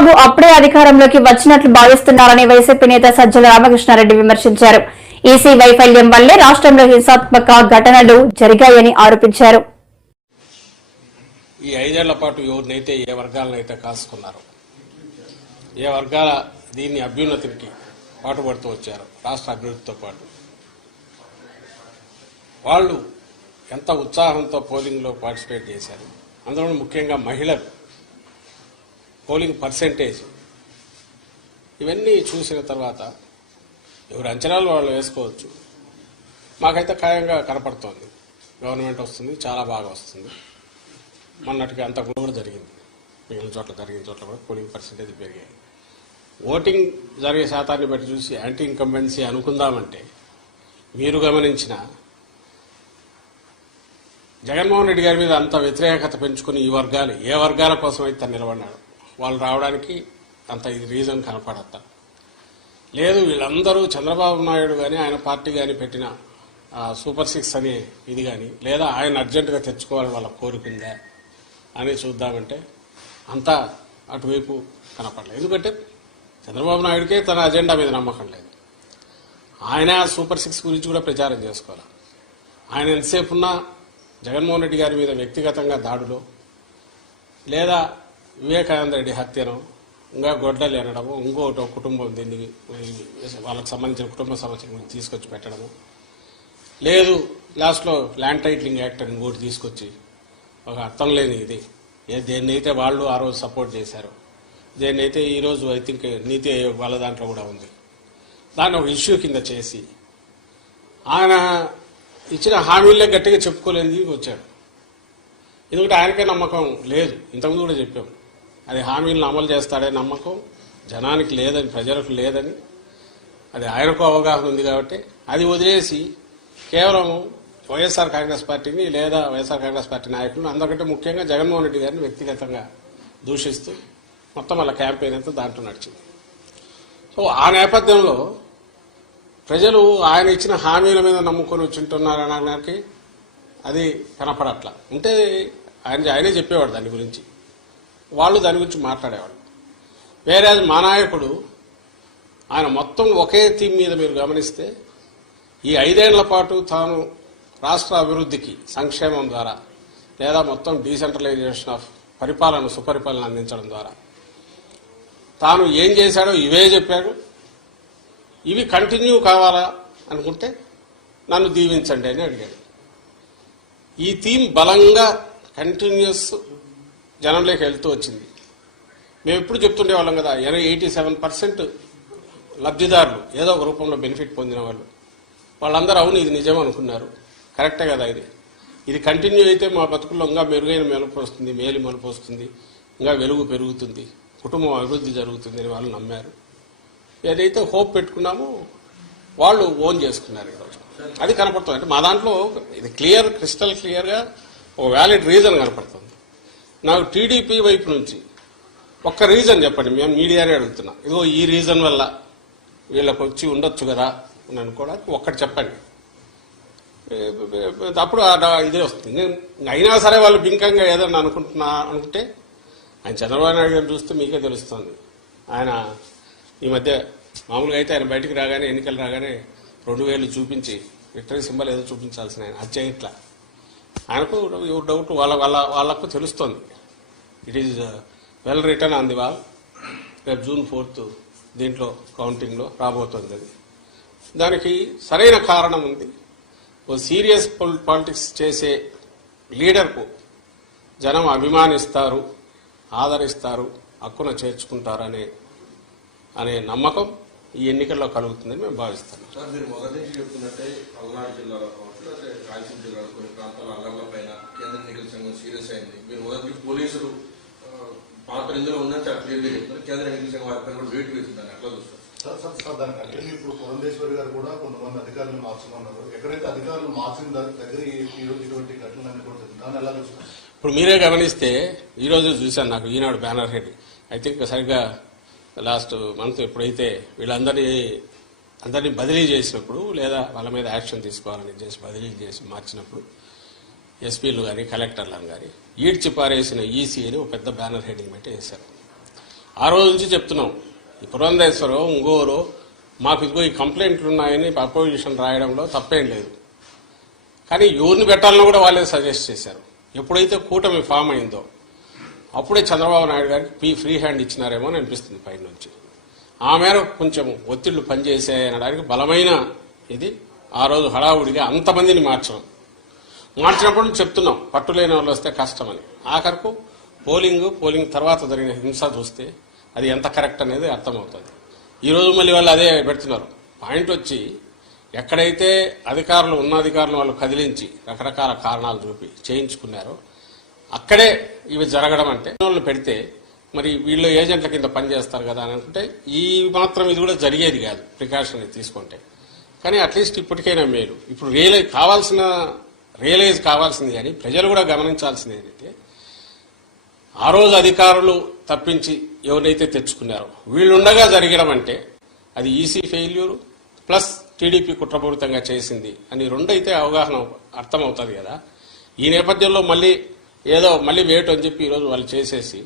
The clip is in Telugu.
చంద్రబాబు అప్పుడే అధికారంలోకి వచ్చినట్లు భావిస్తున్నారని వైసీపీ నేత సజ్జల రామకృష్ణారెడ్డి విమర్శించారు. ఈసీ వైఫల్యం వల్లే రాష్ట్రంలో హింసాత్మక ఘటనలు జరిగాయని ఆరోపించారు. ఈ 5 ఏళ్ల పాటు ఎవరినైతే ఏ వర్గాలనైతే కాసుకున్నారో, ఏ వర్గాల దీన్ని అభ్యున్నతికి పాటుపడుతూ వచ్చారో, రాష్ట్ర అభివృద్ధితో పాటు వాళ్ళు ఎంత ఉత్సాహంతో పోలింగ్లో పార్టిసిపేట్ చేశారు. అందులో ముఖ్యంగా మహిళలు పోలింగ్ పర్సెంటేజ్ ఇవన్నీ చూసిన తర్వాత ఎవరు అంచనాలు వాళ్ళు వేసుకోవచ్చు. మాకైతే ఖాయంగా కనపడుతోంది. గవర్నమెంట్ వస్తుంది, చాలా బాగా వస్తుంది. మొన్నటికి అంత కూడా జరిగింది. మిగిలిన చోట్ల జరిగిన చోట్ల కూడా పోలింగ్ పర్సెంటేజ్ పెరిగాయి. ఓటింగ్ జరిగే శాతాన్ని బట్టి చూసి యాంటీ ఇన్కంబెన్సీ అనుకుందామంటే మీరు గమనించిన జగన్మోహన్ రెడ్డి గారి మీద అంత వ్యతిరేకత పెంచుకుని ఈ వర్గాలు ఏ వర్గాల కోసం అయితే నిలబడినాడు వాళ్ళు రావడానికి అంత ఇది రీజన్ కనపడతా లేదు. వీళ్ళందరూ చంద్రబాబు నాయుడు కానీ ఆయన పార్టీ కానీ పెట్టిన సూపర్ 6 అనే ఇది కానీ లేదా ఆయన అర్జెంటుగా తెచ్చుకోవాలని వాళ్ళ కోరుకుందా అని చూద్దామంటే అంతా అటువైపు కనపడలేదు. ఎందుకంటే చంద్రబాబు నాయుడికే తన అజెండా మీద నమ్మకం లేదు. ఆయన సూపర్ 6 గురించి కూడా ప్రచారం చేసుకోవాలి. ఆయన ఎంతసేపు ఉన్నా జగన్మోహన్ రెడ్డి గారి మీద వ్యక్తిగతంగా దాడులో లేదా వివేకానంద రెడ్డి హత్యను ఇంకా గొడ్డలు అనడము, ఇంకోటి కుటుంబం దీన్ని వాళ్ళకి సంబంధించిన కుటుంబ సమస్యలను తీసుకొచ్చి పెట్టడము, లేదు లాస్ట్లో ల్యాండ్ టైటిలింగ్ యాక్ట్ అని ఇంకోటి తీసుకొచ్చి ఒక అర్థం లేని ఇది దేన్నైతే వాళ్ళు ఆ రోజు సపోర్ట్ చేశారు, దేన్నైతే ఈరోజు ఐ థింక్ నీతి ఆయోగ్ వాళ్ళ దాంట్లో కూడా ఉంది, దాన్ని ఒక ఇష్యూ కింద చేసి ఆయన ఇచ్చిన హామీలే గట్టిగా చెప్పుకోలేని వచ్చాడు. ఎందుకంటే ఆయనకే నమ్మకం లేదు. ఇంతకుముందు కూడా చెప్పాం, అది హామీలను అమలు చేస్తాడే నమ్మకం జనానికి లేదని, ప్రజలకు లేదని. అది ఆయనకు అవగాహన ఉంది కాబట్టి అది వదిలేసి కేవలం వైఎస్ఆర్ కాంగ్రెస్ పార్టీని లేదా వైఎస్ఆర్ కాంగ్రెస్ పార్టీ నాయకులను అందరికంటే ముఖ్యంగా జగన్మోహన్ రెడ్డి గారిని వ్యక్తిగతంగా దూషిస్తూ మొత్తం వాళ్ళ క్యాంపెయిన్ అంతా దాంట్లో నడిచింది. సో ఆ నేపథ్యంలో ప్రజలు ఆయన ఇచ్చిన హామీల మీద నమ్ముకొని వచ్చింటున్నారనడానికి అది కనపడట్లా. ఉంటే ఆయనే చెప్పేవాడు దాని గురించి, వాళ్ళు దాని గురించి మాట్లాడేవాళ్ళు. వేరే మా నాయకుడు ఆయన మొత్తం ఒకే థీమ్ మీద మీరు గమనిస్తే ఈ 5 ఏళ్ల పాటు తాను రాష్ట్ర అభివృద్ధికి సంక్షేమం ద్వారా లేదా మొత్తం డీసెంట్రలైజేషన్ ఆఫ్ పరిపాలన సుపరిపాలన అందించడం ద్వారా తాను ఏం చేశాడో ఇవే చెప్పాడు. ఇవి కంటిన్యూ కావాలా అనుకుంటే నన్ను దీవించండి అని అడిగాడు. ఈ థీమ్ బలంగా కంటిన్యూస్ జనంలోకి వెళ్తూ వచ్చింది. మేము ఎప్పుడు చెప్తుండేవాళ్ళం కదా, 87% లబ్ధిదారులు ఏదో ఒక రూపంలో బెనిఫిట్ పొందిన వాళ్ళందరూ అవును ఇది నిజం అనుకున్నారు. కరెక్టే కదా, ఇది కంటిన్యూ అయితే మా బతుకుల్లో ఇంకా మెరుగైన మెలుపు వస్తుంది, మేలు మలుపు వస్తుంది, ఇంకా వెలుగు పెరుగుతుంది, కుటుంబం అభివృద్ధి జరుగుతుంది అని వాళ్ళు నమ్మారు. ఏదైతే హోప్ పెట్టుకున్నామో వాళ్ళు ఓన్ చేసుకున్నారు ఈరోజు. అది కనపడుతుంది. అంటే మా దాంట్లో ఇది క్రిస్టల్ క్లియర్గా ఒక వ్యాలిడ్ రీజన్ కనపడుతుంది. నాకు టీడీపీ వైపు నుంచి ఒక్క రీజన్ చెప్పండి, మేము మీడియానే అడుగుతున్నాం. ఇదిగో ఈ రీజన్ వల్ల వీళ్ళకి వచ్చి ఉండొచ్చు కదా అని అనుకోవడానికి ఒక్కటి చెప్పండి. అప్పుడు ఇదే వస్తుంది. అయినా సరే వాళ్ళు బింకంగా ఏదన్నా అనుకుంటే ఆయన చంద్రబాబు నాయుడు గారిని చూస్తే మీకే తెలుస్తుంది. ఆయన ఈ మధ్య మామూలుగా అయితే ఆయన బయటికి రాగానే ఎన్నికలు రాగానే 2000 చూపించి విక్టరీ సింబల్ ఏదో చూపించాల్సిన ఆయన అది చేయట్లా. ఆయనకు డౌట్ వాళ్ళకు తెలుస్తోంది. It is well return on the wall. రేపు June 4th దీంట్లో కౌంటింగ్లో రాబోతోంది. అది దానికి సరైన కారణం ఉంది. ఓ సీరియస్ పాలిటిక్స్ చేసే లీడర్కు జనం అభిమానిస్తారు, ఆదరిస్తారు, హక్కున చేర్చుకుంటారు అనే నమ్మకం ఈ ఎన్నికల్లో కలుగుతుందని మేము భావిస్తాం. సార్, మీరు మొదటి నుంచి చెప్తున్నట్టే పల్నాడు జిల్లాలో కావచ్చు, లేదా రాయలసీమ జిల్లాలో కొన్ని ప్రాంతాల అల్లర్ల పైన కేంద్ర ఎన్నికల సంఘం సీరియస్ అయింది. మీరు మొదటి పోలీసులు పాత్ర ఇందులో ఉందంటే క్లియర్గా చెప్తున్నారు. కేంద్ర ఎన్నికల సంఘం వారి పైన కూడా వెయిట్ వేసిందని ఎట్లా చూస్తారు? దానికంటే ఇప్పుడు పురంధేశ్వరి గారు కూడా కొంతమంది అధికారులు మార్చమన్నారు. ఎక్కడైతే అధికారులు మార్చిన దగ్గర ఇటువంటి ఘటనలన్నీ కూడా దాన్ని ఎలా చూస్తారు? ఇప్పుడు మీరే గమనిస్తే ఈరోజు చూశాను, నాకు ఈనాడు బ్యానర్ హెడ్ ఐ థింక్ సరిగ్గా లాస్ట్ మంత్ ఎప్పుడైతే అందరినీ బదిలీ చేసినప్పుడు లేదా వాళ్ళ మీద యాక్షన్ తీసుకోవాలని చేసి బదిలీ చేసి మార్చినప్పుడు ఎస్పీలు కానీ కలెక్టర్లను కానీ ఈడ్చి పారేసిన ఈసీ అని ఒక పెద్ద బ్యానర్ హెడ్డింగ్ పెట్టి వేశారు. ఆ రోజు నుంచి చెప్తున్నాం, ఈ పురంధేశ్వరం ఇంగోరు మాకు ఇదిగో ఈ కంప్లైంట్లు ఉన్నాయని అపోజిషన్ రాయడంలో తప్పేం లేదు. కానీ ఎవరిని పెట్టాలని కూడా వాళ్ళే సజెస్ట్ చేశారు. ఎప్పుడైతే కూటమి ఫామ్ అయిందో అప్పుడే చంద్రబాబు నాయుడు గారికి ఫ్రీ హ్యాండ్ ఇచ్చినారేమో అని అనిపిస్తుంది పై నుంచి. ఆ మేరకు కొంచెం ఒత్తిళ్లు పనిచేసాయనడానికి బలమైన ఇది ఆ రోజు హడావుడిగా అంతమందిని మార్చినప్పుడు చెప్తున్నాం పట్టులేని వాళ్ళు వస్తే కష్టమని. ఆఖరకు పోలింగ్ తర్వాత జరిగిన హింస చూస్తే అది ఎంత కరెక్ట్ అనేది అర్థమవుతుంది. ఈరోజు మళ్ళీ వాళ్ళు అదే పెడుతున్నారు. పాయింట్ వచ్చి ఎక్కడైతే అధికారులు వాళ్ళు కదిలించి రకరకాల కారణాలు చూపి చేయించుకున్నారో అక్కడే ఇవి జరగడం అంటే వాళ్ళు పెడితే మరి వీళ్ళు ఏజెంట్ల కింద పనిచేస్తారు కదా అని అనుకుంటే ఈ మాత్రం ఇది కూడా జరిగేది కాదు ప్రికాషన్ తీసుకుంటే. కానీ అట్లీస్ట్ ఇప్పటికైనా మేలు. ఇప్పుడు రియలైజ్ కావాల్సింది కానీ ప్రజలు కూడా గమనించాల్సింది ఏంటంటే ఆ రోజు అధికారులు తప్పించి ఎవరైతే తెచ్చుకున్నారో వీళ్ళుండగా జరగడం అంటే అది ఈసీ ఫెయిల్యూరు ప్లస్ టీడీపీ కుట్రపూరితంగా చేసింది అని రెండైతే అవగాహన అర్థమవుతుంది కదా. ఈ నేపథ్యంలో మళ్ళీ వేటు అని చెప్పి ఈరోజు వాళ్ళు చేసేసి